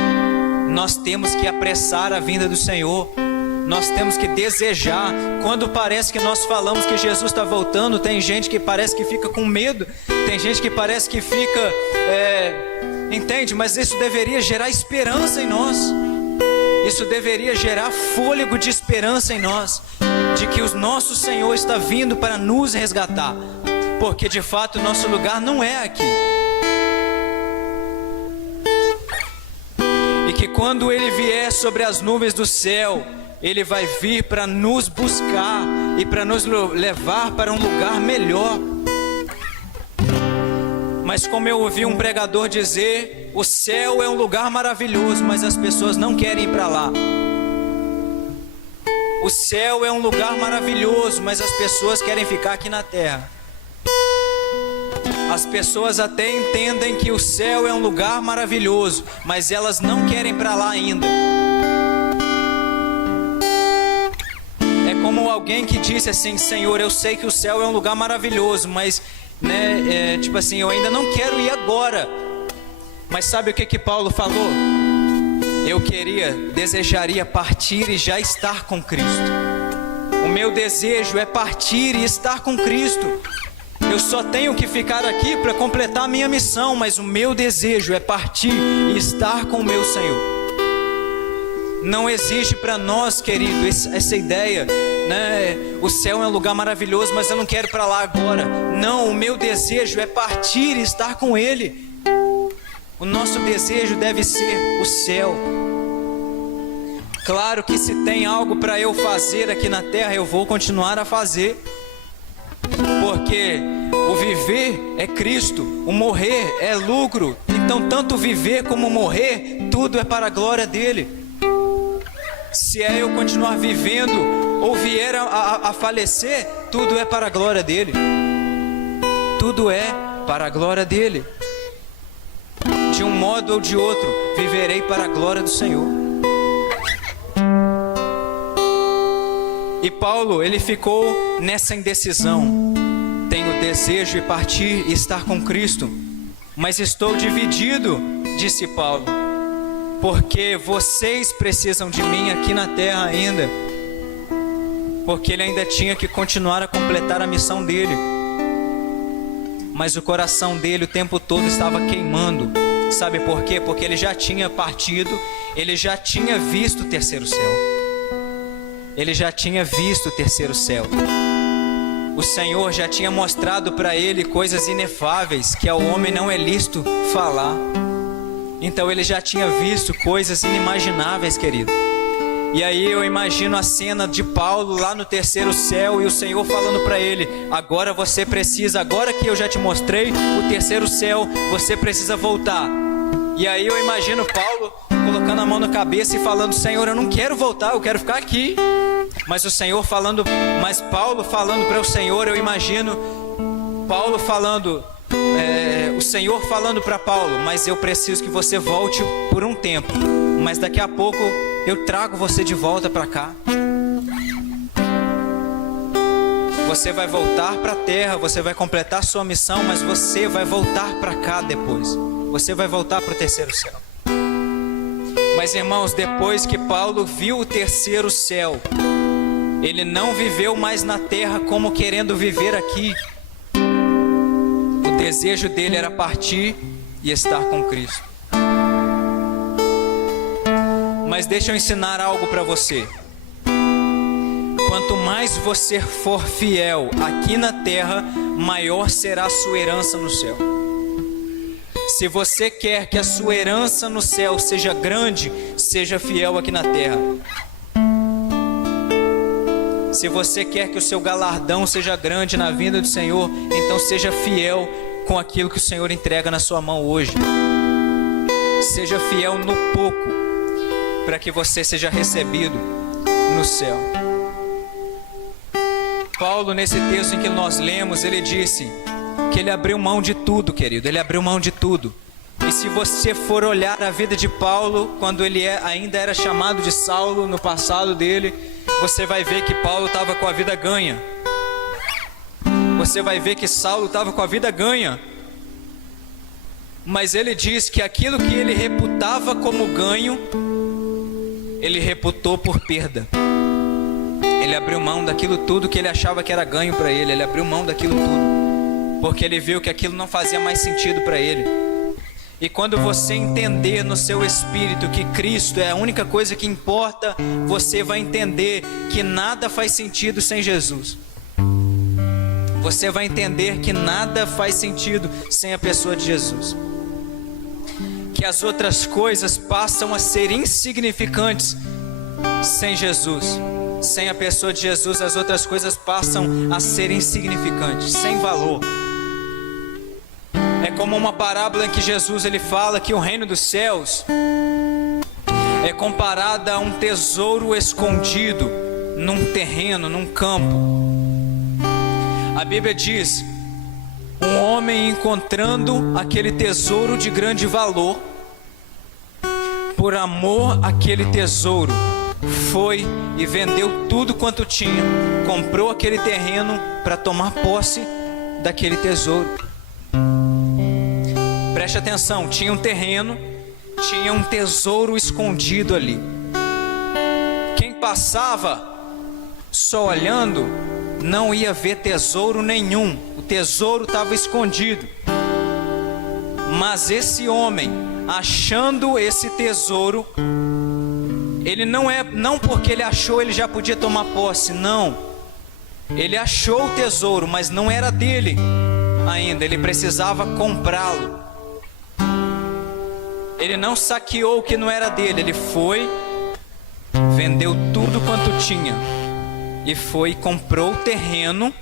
Nós temos que apressar a vinda do Senhor. Nós temos que desejar. Quando parece que nós falamos que Jesus está voltando, tem gente que parece que fica com medo, tem gente que parece que fica, entende? Mas isso deveria gerar esperança em nós. Isso deveria gerar fôlego de esperança em nós, de que o nosso Senhor está vindo para nos resgatar, porque de fato o nosso lugar não é aqui. E que quando Ele vier sobre as nuvens do céu, Ele vai vir para nos buscar e para nos levar para um lugar melhor. Mas como eu ouvi um pregador dizer, o céu é um lugar maravilhoso, mas as pessoas não querem ir para lá. O céu é um lugar maravilhoso, mas as pessoas querem ficar aqui na terra. As pessoas até entendem que o céu é um lugar maravilhoso, mas elas não querem ir para lá ainda. É como alguém que disse assim: Senhor, eu sei que o céu é um lugar maravilhoso, mas tipo assim, eu ainda não quero ir agora. Mas sabe o que Paulo falou? Eu desejaria partir e já estar com Cristo. O meu desejo é partir e estar com Cristo. Eu só tenho que ficar aqui para completar a minha missão, mas o meu desejo é partir e estar com o meu Senhor. Não existe para nós, querido, essa ideia, né? O céu é um lugar maravilhoso, mas eu não quero ir para lá agora. Não, o meu desejo é partir e estar com Ele. O nosso desejo deve ser o céu. Claro que se tem algo para eu fazer aqui na terra, eu vou continuar a fazer, porque o viver é Cristo, o morrer é lucro. Então tanto viver como morrer, tudo é para a glória dele. se é eu continuar vivendo ou vier a falecer, tudo é para a glória dele. Tudo é para a glória dele. De um modo ou de outro, viverei para a glória do Senhor. E Paulo, ele ficou nessa indecisão. Tenho desejo de partir e estar com Cristo, mas estou dividido, disse Paulo, porque vocês precisam de mim aqui na terra ainda. Porque ele ainda tinha que continuar a completar a missão dele. Mas o coração dele o tempo todo estava queimando. Sabe por quê? Porque ele já tinha partido, ele já tinha visto o terceiro céu. Ele já tinha visto o terceiro céu. O Senhor já tinha mostrado para ele coisas inefáveis que ao homem não é lícito falar. Então ele já tinha visto coisas inimagináveis, querido. E aí eu imagino a cena de Paulo lá no terceiro céu e o Senhor falando para ele: agora você precisa, agora que eu já te mostrei o terceiro céu, você precisa voltar. E aí eu imagino Paulo colocando a mão na cabeça e falando: Senhor, eu não quero voltar, eu quero ficar aqui. Mas o Senhor falando, mas Paulo falando para o Senhor, eu imagino Paulo falando, o Senhor falando para Paulo: mas eu preciso que você volte por um tempo, mas daqui a pouco eu trago você de volta para cá. Você vai voltar para a terra, você vai completar sua missão, mas você vai voltar para cá depois. Você vai voltar para o terceiro céu. Mas irmãos, depois que Paulo viu o terceiro céu, ele não viveu mais na terra como querendo viver aqui. O desejo dele era partir e estar com Cristo. Mas deixa eu ensinar algo para você. Quanto mais você for fiel aqui na terra, maior será a sua herança no céu. Se você quer que a sua herança no céu seja grande, seja fiel aqui na terra. Se você quer que o seu galardão seja grande na vinda do Senhor, então seja fiel com aquilo que o Senhor entrega na sua mão hoje. Seja fiel no pouco, para que você seja recebido no céu. Paulo, nesse texto em que nós lemos, ele disse que ele abriu mão de tudo, querido. Ele abriu mão de tudo. E se você for olhar a vida de Paulo, quando ele ainda era chamado de Saulo, no passado dele, você vai ver que Paulo estava com a vida ganha. Você vai ver que Saulo estava com a vida ganha. Mas ele diz que aquilo que ele reputava como ganho, ele reputou por perda. Ele abriu mão daquilo tudo que ele achava que era ganho para ele. Ele abriu mão daquilo tudo, porque ele viu que aquilo não fazia mais sentido para ele. E quando você entender no seu espírito que Cristo é a única coisa que importa, você vai entender que nada faz sentido sem Jesus. Você vai entender que nada faz sentido sem a pessoa de Jesus. Que as outras coisas passam a ser insignificantes sem Jesus. Sem a pessoa de Jesus, as outras coisas passam a ser insignificantes, sem valor. É como uma parábola em que Jesus ele fala que o reino dos céus é comparado a um tesouro escondido num terreno, num campo. A Bíblia diz: um homem encontrando aquele tesouro de grande valor, por amor àquele tesouro, foi e vendeu tudo quanto tinha, comprou aquele terreno para tomar posse daquele tesouro. Preste atenção, tinha um terreno, tinha um tesouro escondido ali. Quem passava só olhando não ia ver tesouro nenhum, o tesouro estava escondido. Mas esse homem, achando esse tesouro, ele não porque ele achou ele já podia tomar posse, não. Ele achou o tesouro, mas não era dele ainda, ele precisava comprá-lo. Ele não saqueou o que não era dele, ele foi, vendeu tudo quanto tinha e foi e comprou o terreno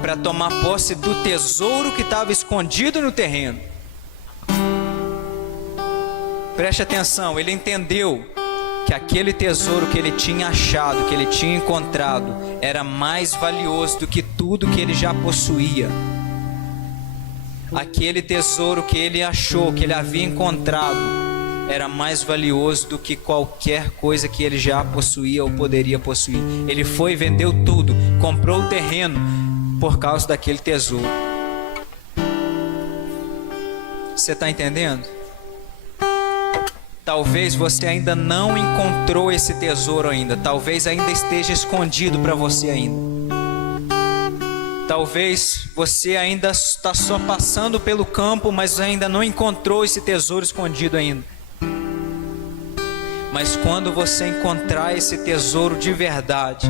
para tomar posse do tesouro que estava escondido no terreno. Preste atenção, ele entendeu que aquele tesouro que ele tinha achado, que ele tinha encontrado, era mais valioso do que tudo que ele já possuía. Aquele tesouro que ele achou, que ele havia encontrado, era mais valioso do que qualquer coisa que ele já possuía ou poderia possuir. Ele foi e vendeu tudo, comprou o terreno por causa daquele tesouro. Você está entendendo? Talvez você ainda não encontrou esse tesouro ainda. Talvez ainda esteja escondido para você ainda. Talvez você ainda está só passando pelo campo, mas ainda não encontrou esse tesouro escondido ainda. Mas quando você encontrar esse tesouro de verdade,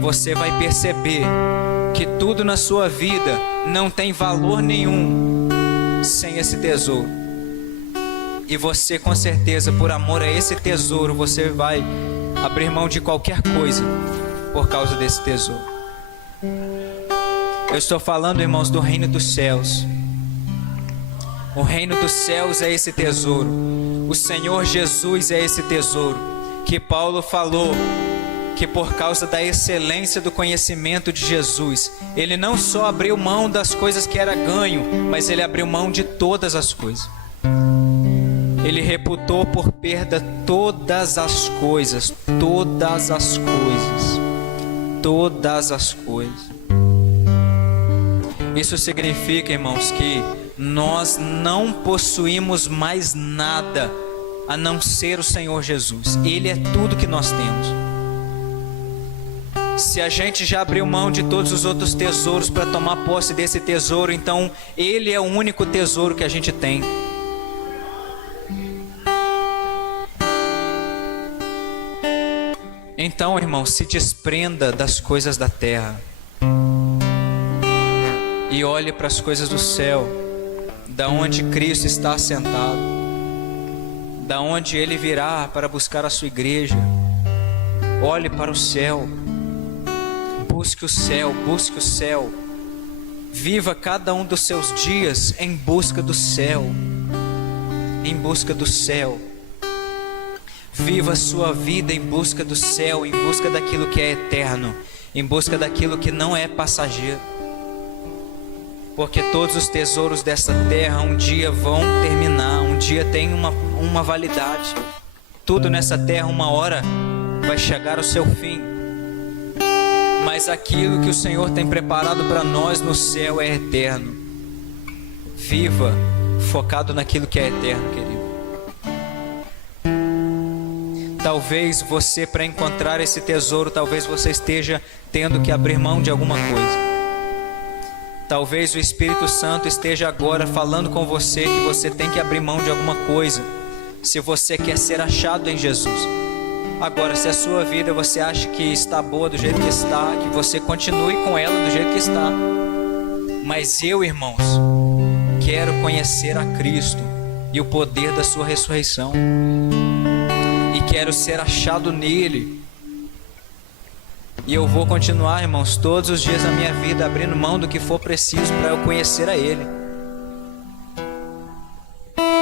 você vai perceber que tudo na sua vida não tem valor nenhum sem esse tesouro. E você, com certeza, por amor a esse tesouro, você vai abrir mão de qualquer coisa por causa desse tesouro. Eu estou falando, irmãos, do reino dos céus. O reino dos céus é esse tesouro. O Senhor Jesus é esse tesouro que Paulo falou que por causa da excelência do conhecimento de Jesus, ele não só abriu mão das coisas que era ganho, mas ele abriu mão de todas as coisas. Ele reputou por perda todas as coisas, todas as coisas, todas as coisas. Isso significa, irmãos, que nós não possuímos mais nada a não ser o Senhor Jesus. Ele é tudo que nós temos. Se a gente já abriu mão de todos os outros tesouros para tomar posse desse tesouro, então Ele é o único tesouro que a gente tem. Então, irmão, se desprenda das coisas da terra e olhe para as coisas do céu, da onde Cristo está assentado, da onde Ele virá para buscar a sua igreja. Olhe para o céu, busque o céu, busque o céu. Viva cada um dos seus dias em busca do céu, em busca do céu. Viva a sua vida em busca do céu, em busca daquilo que é eterno, em busca daquilo que não é passageiro. Porque todos os tesouros dessa terra um dia vão terminar, um dia tem uma validade. Tudo nessa terra uma hora vai chegar ao seu fim. Mas aquilo que o Senhor tem preparado para nós no céu é eterno. Viva focado naquilo que é eterno, querido. Talvez você, para encontrar esse tesouro, talvez você esteja tendo que abrir mão de alguma coisa. Talvez o Espírito Santo esteja agora falando com você que você tem que abrir mão de alguma coisa, se você quer ser achado em Jesus. Agora, se a sua vida você acha que está boa do jeito que está, que você continue com ela do jeito que está. Mas eu, irmãos, quero conhecer a Cristo e o poder da sua ressurreição. E quero ser achado nele. E eu vou continuar, irmãos, todos os dias da minha vida abrindo mão do que for preciso para eu conhecer a Ele.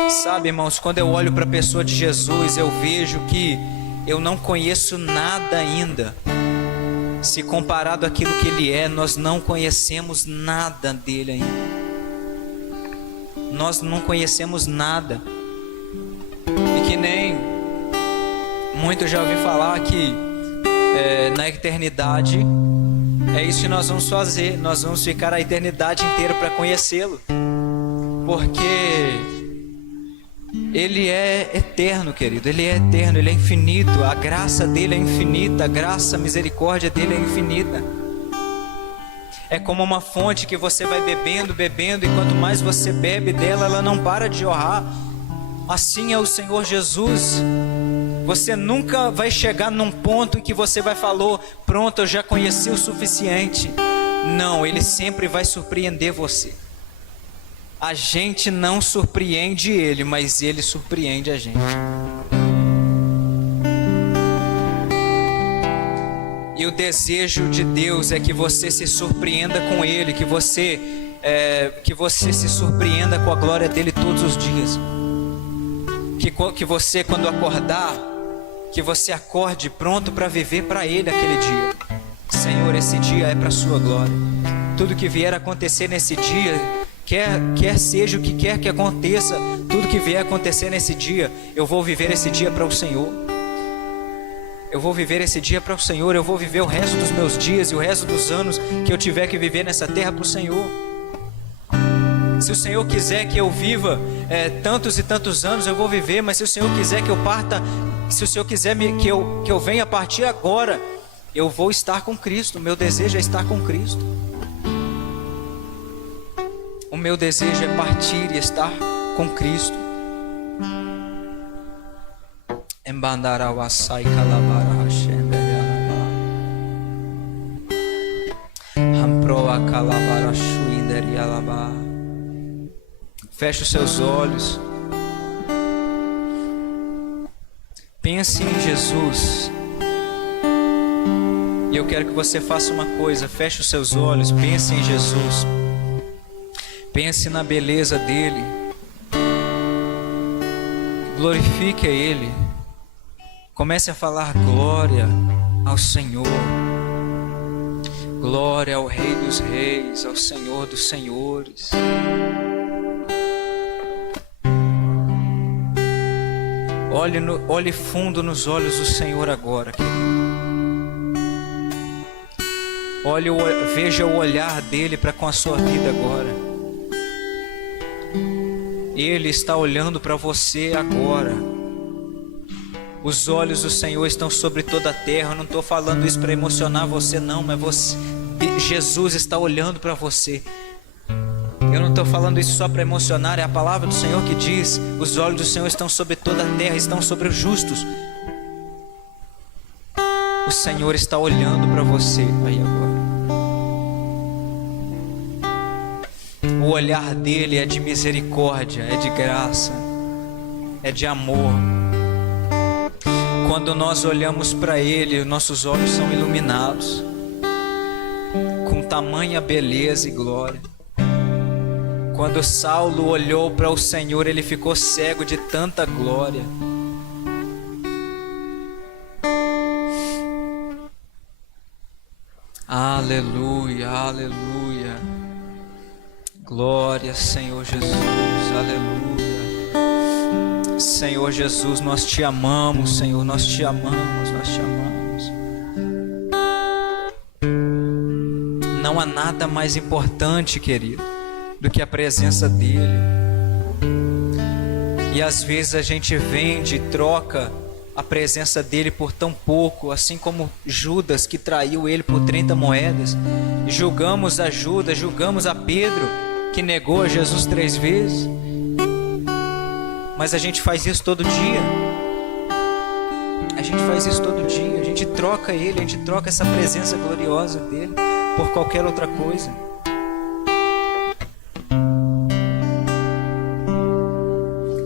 Sabe, irmãos, quando eu olho para a pessoa de Jesus, eu vejo que eu não conheço nada ainda. Se comparado àquilo que Ele é, nós não conhecemos nada dele ainda. Nós não conhecemos nada. E que nem muitos já ouvi falar que na eternidade é isso que nós vamos fazer. Nós vamos ficar a eternidade inteira para conhecê-lo, porque Ele é eterno, querido. Ele é eterno, Ele é infinito. A graça dele é infinita, a graça, a misericórdia dele é infinita. É como uma fonte que você vai bebendo, bebendo, e quanto mais você bebe dela, ela não para de jorrar. Assim é o Senhor Jesus. Você nunca vai chegar num ponto em que você vai falar: pronto, eu já conheci o suficiente. Não, Ele sempre vai surpreender você. A gente não surpreende Ele, mas Ele surpreende a gente. E o desejo de Deus é que você se surpreenda com Ele, que você se surpreenda com a glória dEle todos os dias. Que você, quando acordar, que você acorde pronto para viver para Ele aquele dia. Senhor, esse dia é para a sua glória. Tudo que vier a acontecer nesse dia, quer seja o que quer que aconteça, tudo que vier a acontecer nesse dia, eu vou viver esse dia para o Senhor. Eu vou viver esse dia para o Senhor. Eu vou viver o resto dos meus dias e o resto dos anos que eu tiver que viver nessa terra para o Senhor. Se o Senhor quiser que eu viva tantos e tantos anos, eu vou viver. Mas se o Senhor quiser que eu parta, se o Senhor quiser que eu venha partir agora, eu vou estar com Cristo. O meu desejo é estar com Cristo. O meu desejo é partir e estar com Cristo. Feche os seus olhos. Pense em Jesus. E eu quero que você faça uma coisa. Feche os seus olhos. Pense em Jesus. Pense na beleza dele. Glorifique a Ele. Comece a falar glória ao Senhor. Glória ao Rei dos Reis, ao Senhor dos Senhores. Olhe fundo nos olhos do Senhor agora, querido. Veja o olhar dele para com a sua vida agora. Ele está olhando para você agora. Os olhos do Senhor estão sobre toda a terra. Eu não estou falando isso para emocionar você não, mas Jesus está olhando para você. Eu não estou falando isso só para emocionar. É a palavra do Senhor que diz: os olhos do Senhor estão sobre toda a terra, estão sobre os justos. O Senhor está olhando para você aí agora. O olhar dele é de misericórdia, é de graça, é de amor. Quando nós olhamos para Ele, nossos olhos são iluminados com tamanha beleza e glória. Quando Saulo olhou para o Senhor, ele ficou cego de tanta glória. Aleluia, aleluia. Glória, Senhor Jesus, aleluia. Senhor Jesus, nós te amamos, Senhor, nós te amamos, nós te amamos. Não há nada mais importante, querido, do que a presença dele. E às vezes a gente vende e troca a presença dele por tão pouco, assim como Judas, que traiu ele por 30 moedas. Julgamos a Judas, julgamos a Pedro, que negou a Jesus 3 vezes. Mas a gente faz isso todo dia. A gente faz isso todo dia. A gente troca ele, a gente troca essa presença gloriosa dele por qualquer outra coisa.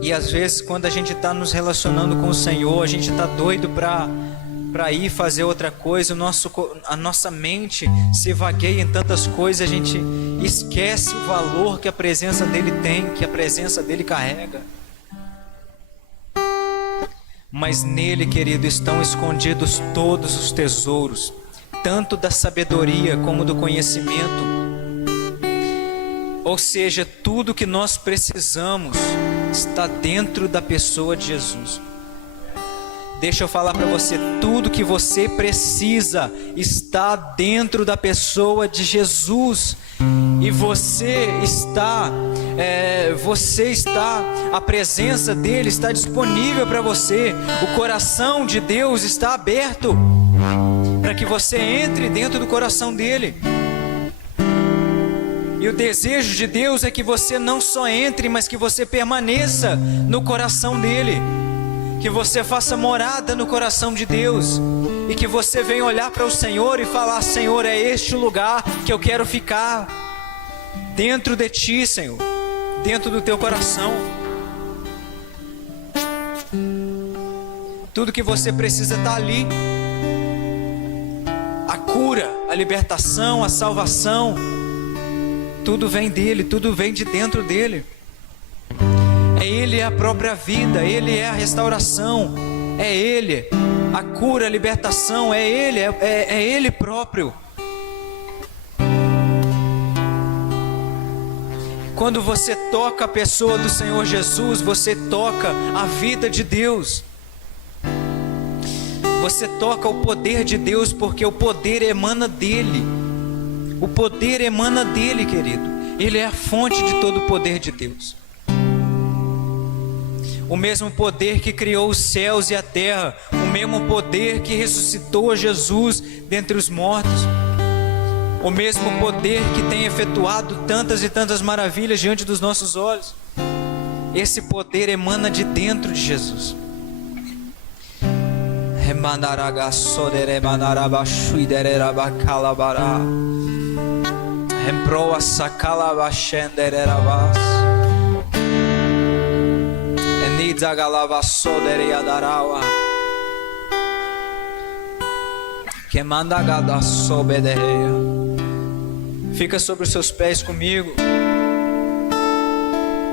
E às vezes, quando a gente está nos relacionando com o Senhor, a gente está doido para ir fazer outra coisa. A nossa mente se vagueia em tantas coisas, a gente esquece o valor que a presença dele tem, que a presença dele carrega. Mas nele, querido, estão escondidos todos os tesouros, tanto da sabedoria como do conhecimento. Ou seja, tudo que nós precisamos está dentro da pessoa de Jesus. Deixa eu falar para você, tudo que você precisa está dentro da pessoa de Jesus. E a presença dele está disponível para você. O coração de Deus está aberto para que você entre dentro do coração dele. E o desejo de Deus é que você não só entre, mas que você permaneça no coração dele. Que você faça morada no coração de Deus. E que você venha olhar para o Senhor e falar: Senhor, é este o lugar que eu quero ficar. Dentro de ti, Senhor. Dentro do teu coração. Tudo que você precisa está ali. A cura, a libertação, a salvação. Tudo vem dele, tudo vem de dentro dele. Ele é a própria vida, ele é a restauração. é Ele. A cura, a libertação é Ele, é Ele próprio. Quando você toca a pessoa do Senhor Jesus, você toca a vida de Deus. Você toca o poder de Deus, porque o poder emana dEle. O poder emana dEle, querido. Ele é a fonte de todo o poder de Deus. O mesmo poder que criou os céus e a terra, o mesmo poder que ressuscitou Jesus dentre os mortos, o mesmo poder que tem efetuado tantas e tantas maravilhas diante dos nossos olhos. Esse poder emana de dentro de Jesus. Fica sobre os seus pés comigo.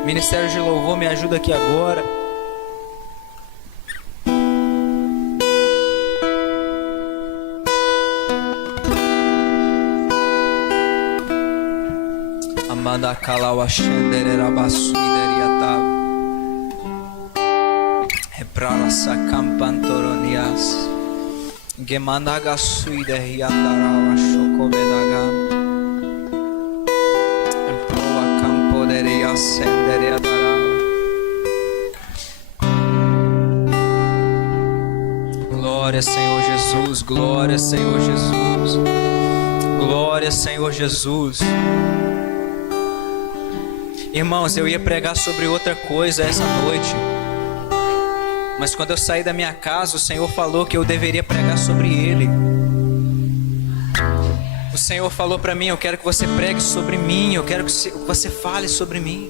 Ministério de louvor, me ajuda aqui agora. Amanda Kalawa Shenderera Basuideriata Hebrala Sakampantoronias Gemanaga Suideriandarawa Shokobedaga Emproa Campoderia Sendereadara. Glória, Senhor Jesus, glória, Senhor Jesus, glória, Senhor Jesus. Irmãos, eu ia pregar sobre outra coisa essa noite, mas quando eu saí da minha casa, o Senhor falou que eu deveria pregar sobre Ele. O Senhor falou para mim: eu quero que você pregue sobre mim, eu quero que você fale sobre mim.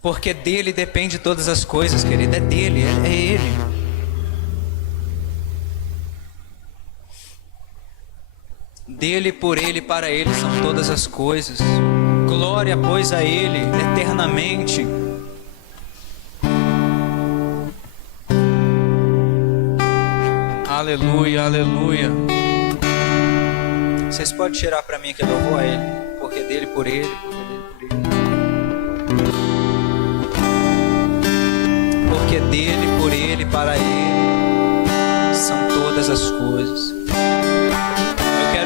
Porque dele depende todas as coisas, querido, é dele, é Ele. Dele, por Ele, para Ele são todas as coisas. Glória, pois, a Ele eternamente. Aleluia, aleluia. Vocês podem tirar para mim que eu louvor a Ele, porque dele, por Ele, porque dele, por Ele, para Ele são todas as coisas.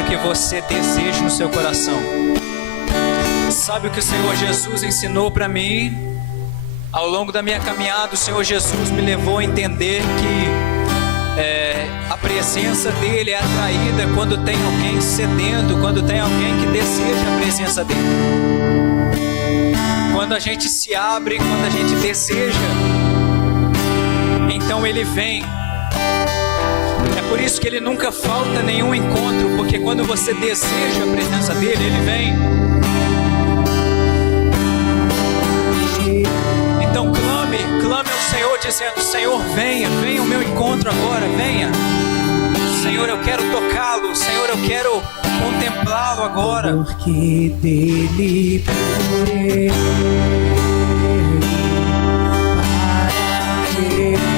Que você deseje no seu coração. Sabe o que o Senhor Jesus ensinou para mim? Ao longo da minha caminhada, o Senhor Jesus me levou a entender que a presença dele é atraída quando tem alguém sedento, quando tem alguém que deseja a presença dele. Quando a gente se abre, quando a gente deseja, então ele vem. É por isso que ele nunca falta nenhum encontro, porque quando você deseja a presença dele, ele vem. Então clame ao Senhor dizendo: Senhor, venha ao meu encontro agora, venha. Senhor, eu quero tocá-lo, Senhor, eu quero contemplá-lo agora. Porque dele, por ele, para ele. Yeah.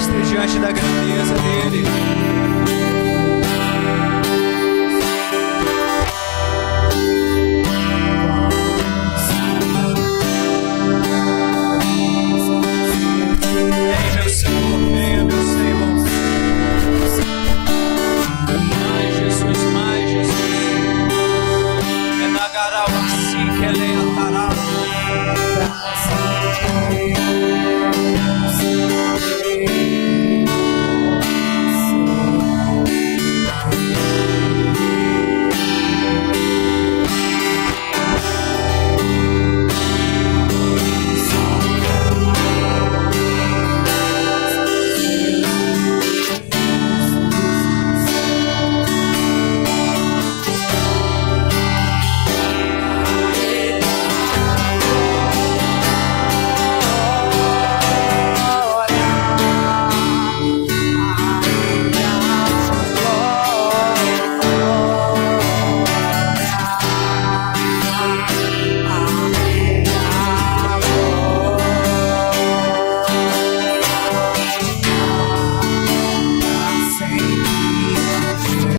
prostre diante da grandeza dele.